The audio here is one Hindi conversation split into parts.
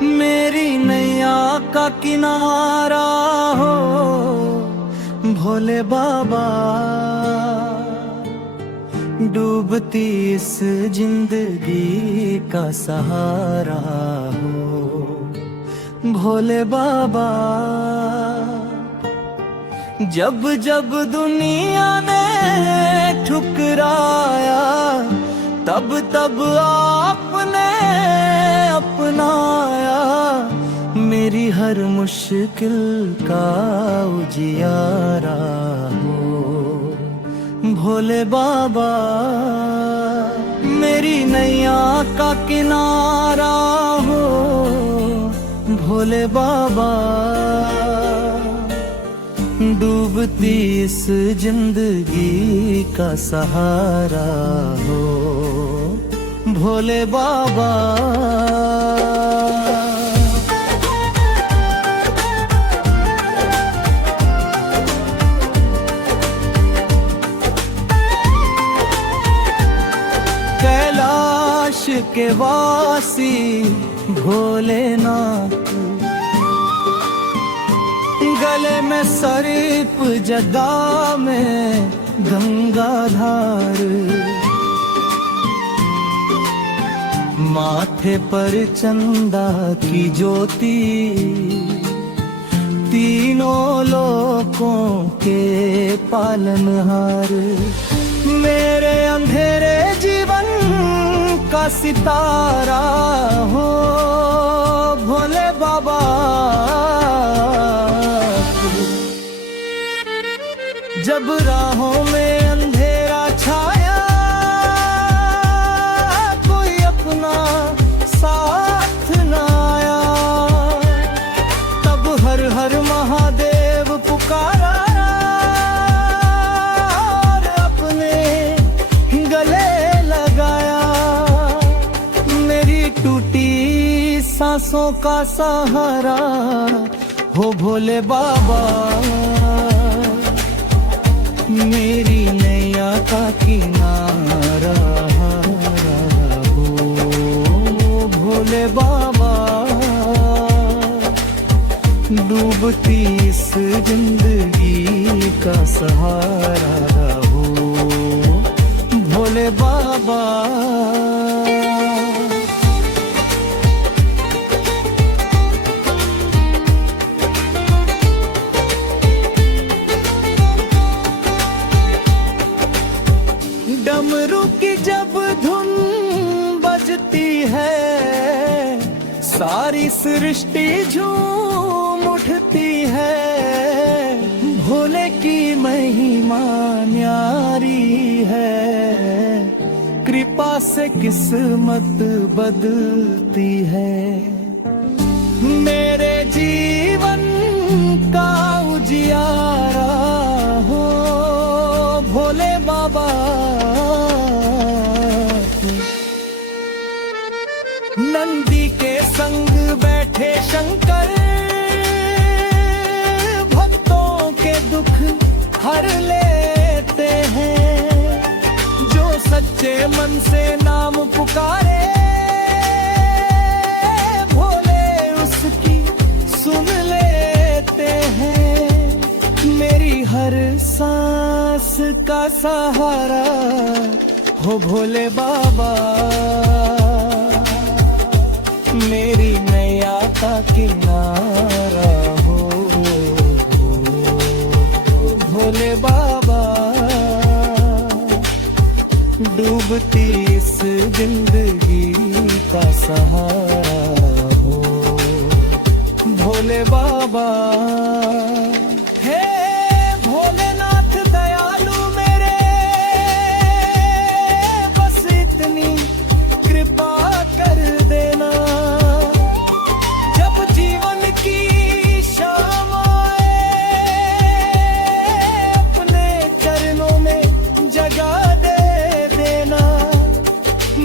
मेरी नैया का किनारा हो भोले बाबा, डूबती इस जिंदगी का सहारा हो भोले बाबा। जब जब दुनिया ने ठुकराया, तब तब आपने अपनाया, मेरी हर मुश्किल का उजियारा हो भोले बाबा। मेरी नैया का किनारा हो भोले बाबा, डूबती इस जिंदगी का सहारा हो भोले बाबा। कैलाश के वासी भोलेनाथ, गले में सर्प जटा में गंगाधार, माथे पर चंदा की ज्योति, तीनों लोकों के पालनहार, मेरे अंधेरे जीवन का सितारा हो भोले बाबा। जब राहों में अंधेरा छाया, कोई अपना साथ न आया, तब हर हर महादेव पुकारा और अपने गले लगाया, मेरी टूटी सांसों का सहारा हो भोले बाबा। मेरी नैया का किनारा हो भोले बाबा, डूबती इस जिंदगी का सहारा हो भोले बाबा। डमरू की जब धुन बजती है, सारी सृष्टि झूम उठती है, भोले की महिमा न्यारी है, कृपा से किस्मत बदलती है, मेरे जीवन का उजियारा हो भोले बाबा। नंदी के संग बैठे शंकर, भक्तों के दुख हर लेते हैं, जो सच्चे मन से नाम पुकारे, भोले उसकी सुन लेते हैं, मेरी हर सांस का सहारा हो भोले बाबा। मेरी नैया का किनारा हो भोले बाबा, डूबती इस जिंदगी का सहारा हो भोले बाबा। हे भोलेनाथ दयालु मेरे, बस इतनी कृपा कर देना, जब जीवन की शाम आए, अपने चरणों में जगा दे देना,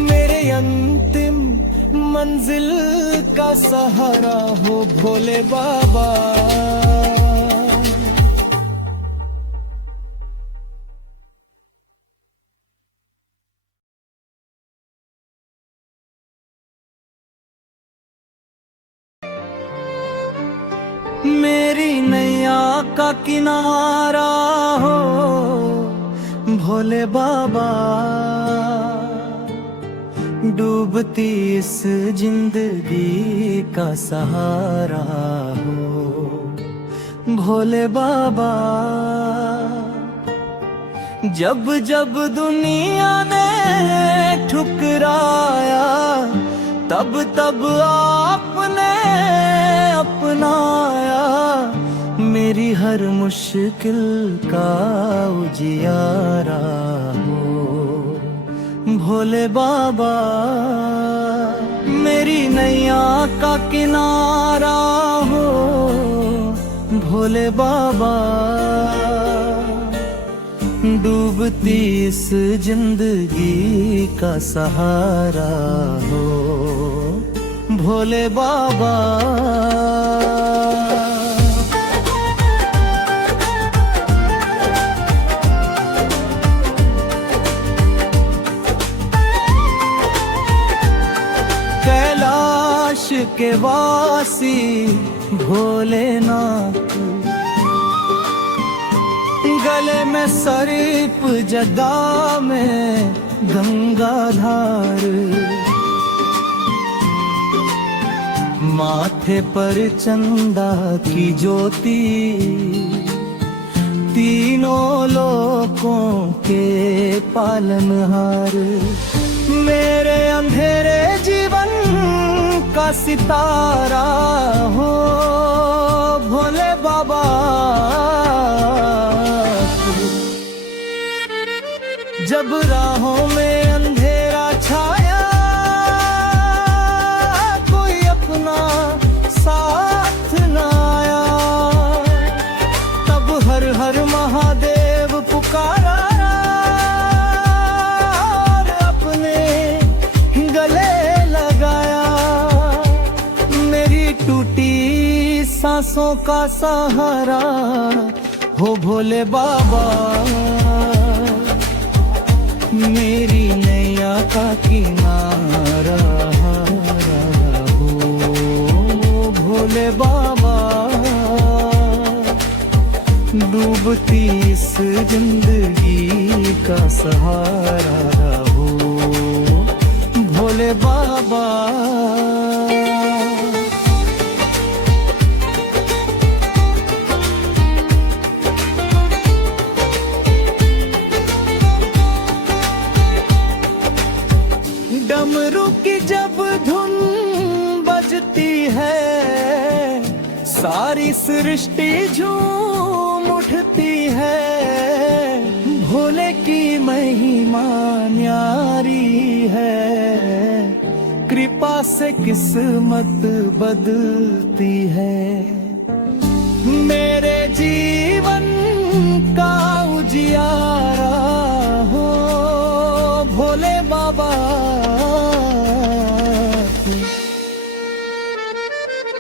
मेरे अंतिम मंजिल का सहारा हो भोले बाबा। मेरी नैया का किनारा हो भोले बाबा, डूबती इस जिंदगी का सहारा हो भोले बाबा। जब जब दुनिया ने ठुकराया, तब तब आपने अपनाया, मेरी हर मुश्किल का उजियारा हो भोले बाबा। मेरी नैया का किनारा हो भोले बाबा, डूबती इस जिंदगी का सहारा हो भोले बाबा। कैलाश के वासी भोलेनाथ, गले में सर्प जदा में गंगाधार, माथे पर चंदा की ज्योति, तीनों लोकों के पालनहार, मेरे अंधेरे जीवन का सितारा हो भोले बाबा। जब राहों में अंधेरा छाया, कोई अपना साथ न आया, तब हर हर महादेव पुकारा, अपने गले लगाया, मेरी टूटी सांसों का सहारा हो भोले बाबा। मेरी नैया का किनारा हो भोले बाबा, डूबती इस जिंदगी का सहारा हो भोले बाबा। डमरू की जब धुन बजती है, सारी सृष्टि झूम उठती है, भोले की महिमा न्यारी है, कृपा से किस्मत बदलती है, मेरे जीवन का उजियारा हो भोले बाबा।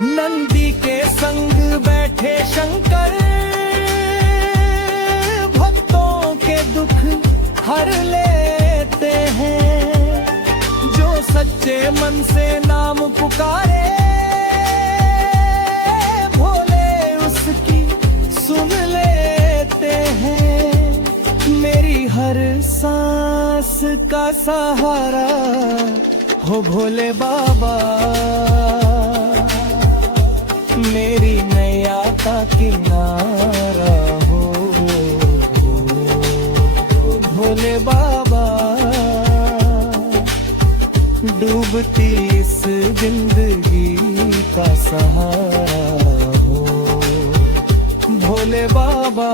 नंदी के संग बैठे शंकर, भक्तों के दुख हर लेते हैं, जो सच्चे मन से नाम पुकारे, भोले उसकी सुन लेते हैं, मेरी हर सांस का सहारा हो भोले बाबा। मेरी नैया का किनारा हो भोले बाबा, डूबती इस जिंदगी का सहारा हो भोले बाबा।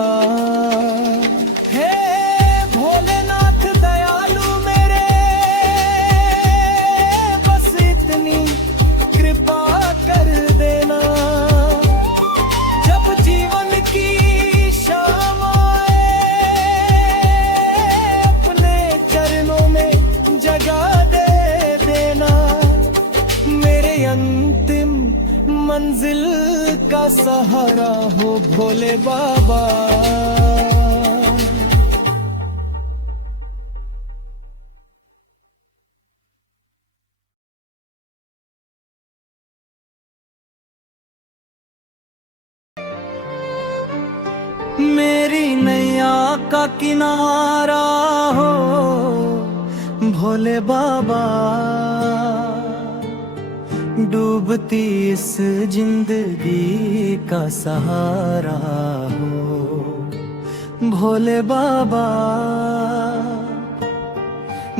हे भोलेनाथ दयालु मेरे, बस इतनी कृपा कर देना, जब जीवन की शाम आए, अपने चरणों में जगा दे देना, मेरे अंतिम मंजिल का सहारा हो भोले बाबा। का किनारा हो भोले बाबा, डूबती इस जिंदगी का सहारा हो भोले बाबा।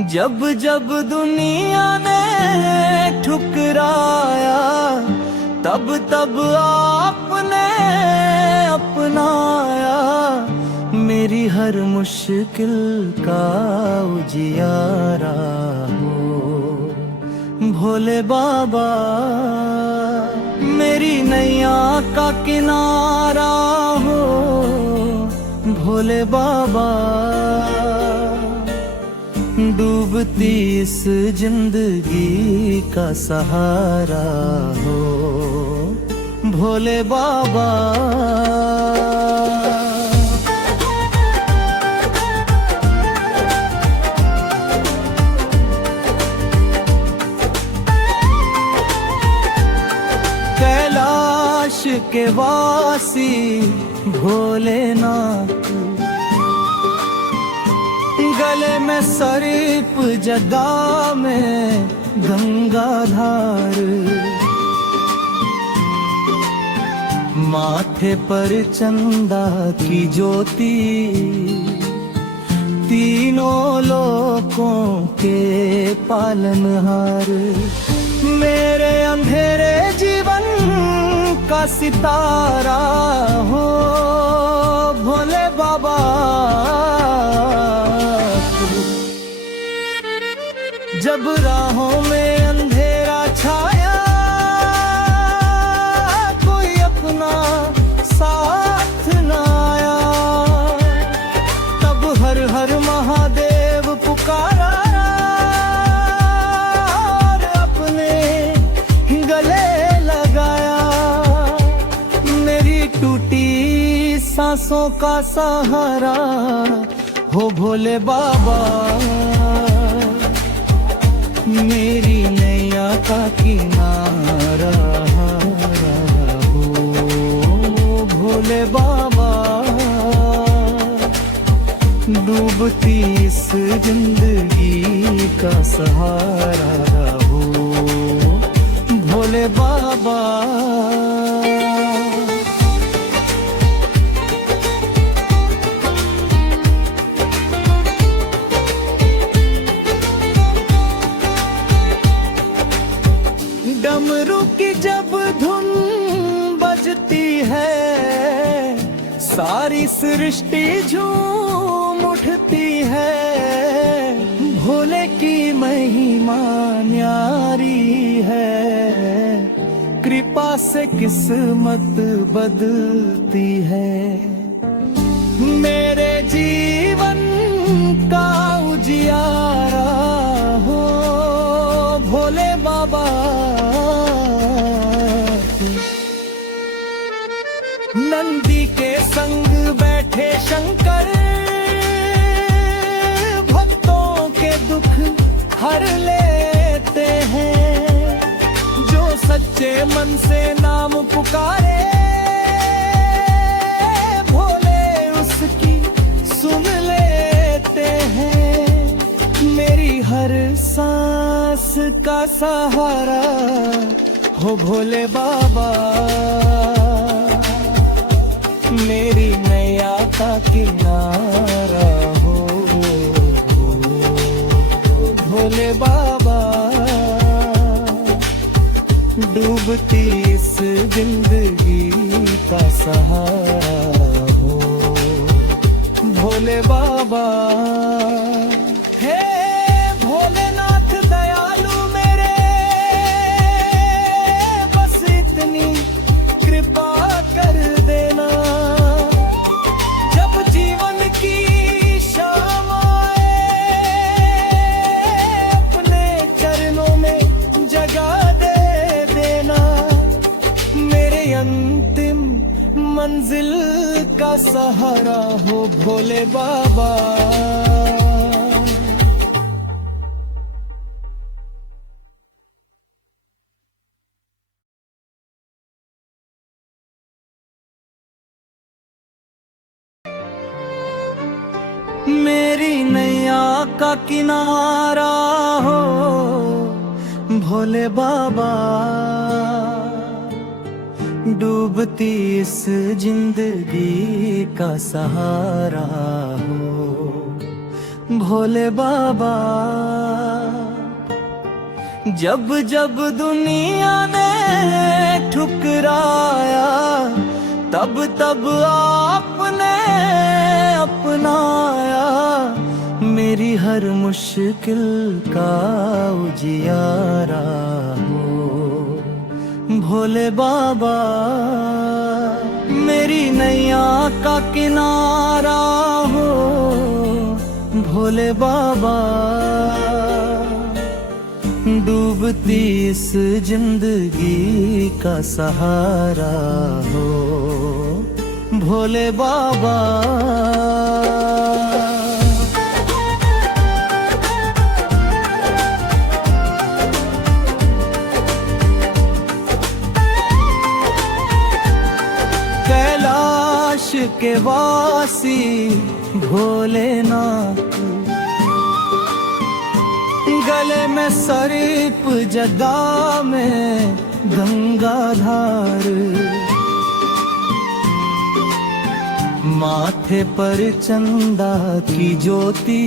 जब जब दुनिया ने ठुकराया, तब तब आपने अपनाया, मेरी हर मुश्किल का उजियारा हो भोले बाबा। मेरी नैया का किनारा हो भोले बाबा, डूबती इस जिंदगी का सहारा हो भोले बाबा। कैलाश के वासी भोलेनाथ, गले में सर्प जदा में गंगाधार, माथे पर चंदा की ज्योति, तीनों लोकों के पालनहार, मेरे अंधेरे जीवन का सितारा हो भोले बाबा। जब राहों में अंधेरा छाया, कोई अपना साथ न आया, तब हर हर महादेव पुकारा और अपने गले लगाया, मेरी टूटी सांसों का सहारा हो भोले बाबा। मेरी नैया का किनारा हो भोले बाबा, डूबती इस जिंदगी का सहारा हो भोले बाबा। डमरू की जब धुन बजती है, सारी सृष्टि झूम उठती है, भोले की महिमा न्यारी है, कृपा से किस्मत बदलती है, मेरे जीवन का उजियारा हो भोले बाबा। नंदी के संग बैठे शंकर, भक्तों के दुख हर लेते हैं, जो सच्चे मन से नाम पुकारे भोले उसकी सुन लेते हैं, मेरी हर सांस का सहारा हो भोले बाबा। मेरी नैया का किनारा हो भोले बाबा, डूबती इस जिंदगी का सहारा हो भोले बाबा। हे भोलेनाथ दयालु मेरे, बस इतनी कृपा कर देना, जब जीवन की शाम आए अपने चरणों में जगा दे देना, मेरे अंतिम मंजिल का सहारा हो भोले बाबा। का किनारा हो भोले बाबा, डूबती इस जिंदगी का सहारा हो भोले बाबा। जब जब दुनिया ने ठुकराया, तब तब आपने अपनाया, मेरी हर मुश्किल का उजियारा हो भोले बाबा। मेरी नैया का किनारा हो भोले बाबा, डूबती इस जिंदगी का सहारा हो भोले बाबा। कैलाश के वासी भोलेनाथ, गले में सर्प जदा में गंगाधार, माथे पर चंदा की ज्योति,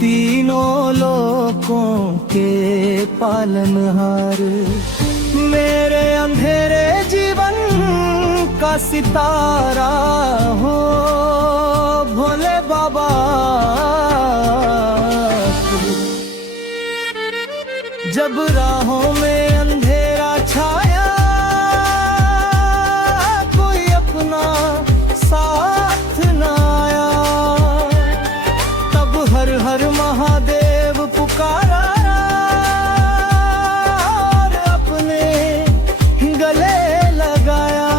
तीनों लोकों के पालनहार, मेरे अंधेरे जीवन का सितारा हो भोले बाबा। जब राहों में अंधेरा छाया, कोई अपना साथ न आया, तब हर हर महादेव पुकारा और अपने गले लगाया,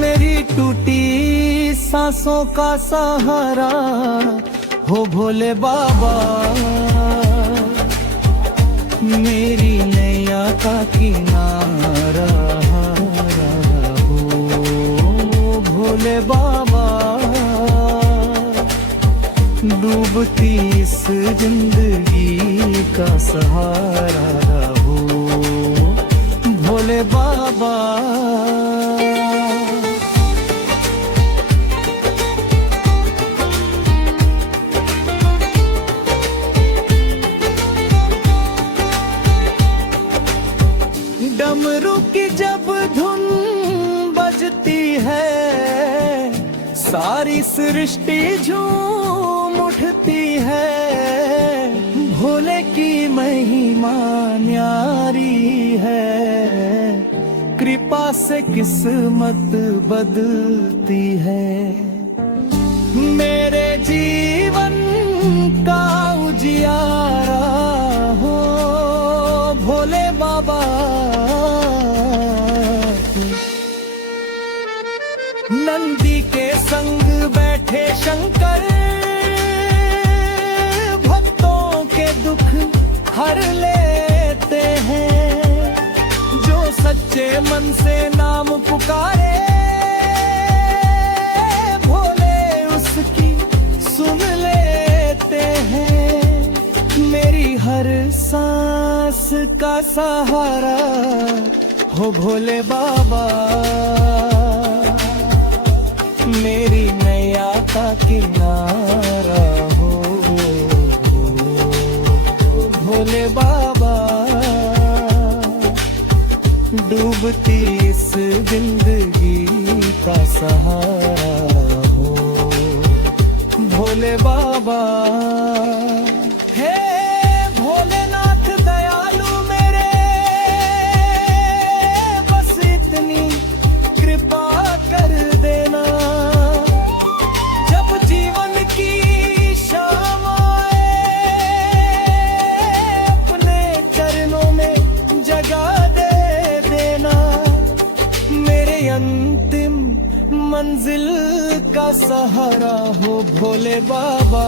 मेरी टूटी सांसों का सहारा हो भोले बाबा। मेरी नैया का किनारा हो भोले बाबा, डूबती इस जिंदगी का सहारा हो भोले बाबा। डमरू की जब धुन बजती है, सारी सृष्टि झूम उठती है, भोले की महिमा न्यारी है, कृपा से किस्मत बदलती है, मेरे जीवन का उजियारा हो भोले बाबा। नंदी के संग बैठे शंकर, भक्तों के दुख हर लेते हैं, जो सच्चे मन से नाम पुकारे भोले उसकी सुन लेते हैं, मेरी हर सांस का सहारा हो भोले बाबा। मेरी नैया का किनारा हो भोले बाबा, डूबती इस जिंदगी का सहारा हो भोले बाबा। हे भोलेनाथ दयालु मेरे, बस इतनी कृपा कर देना, जब जीवन की शाम आए अपने चरणों में जगा दे देना, मेरे अंतिम मंजिल का सहारा हो भोले बाबा।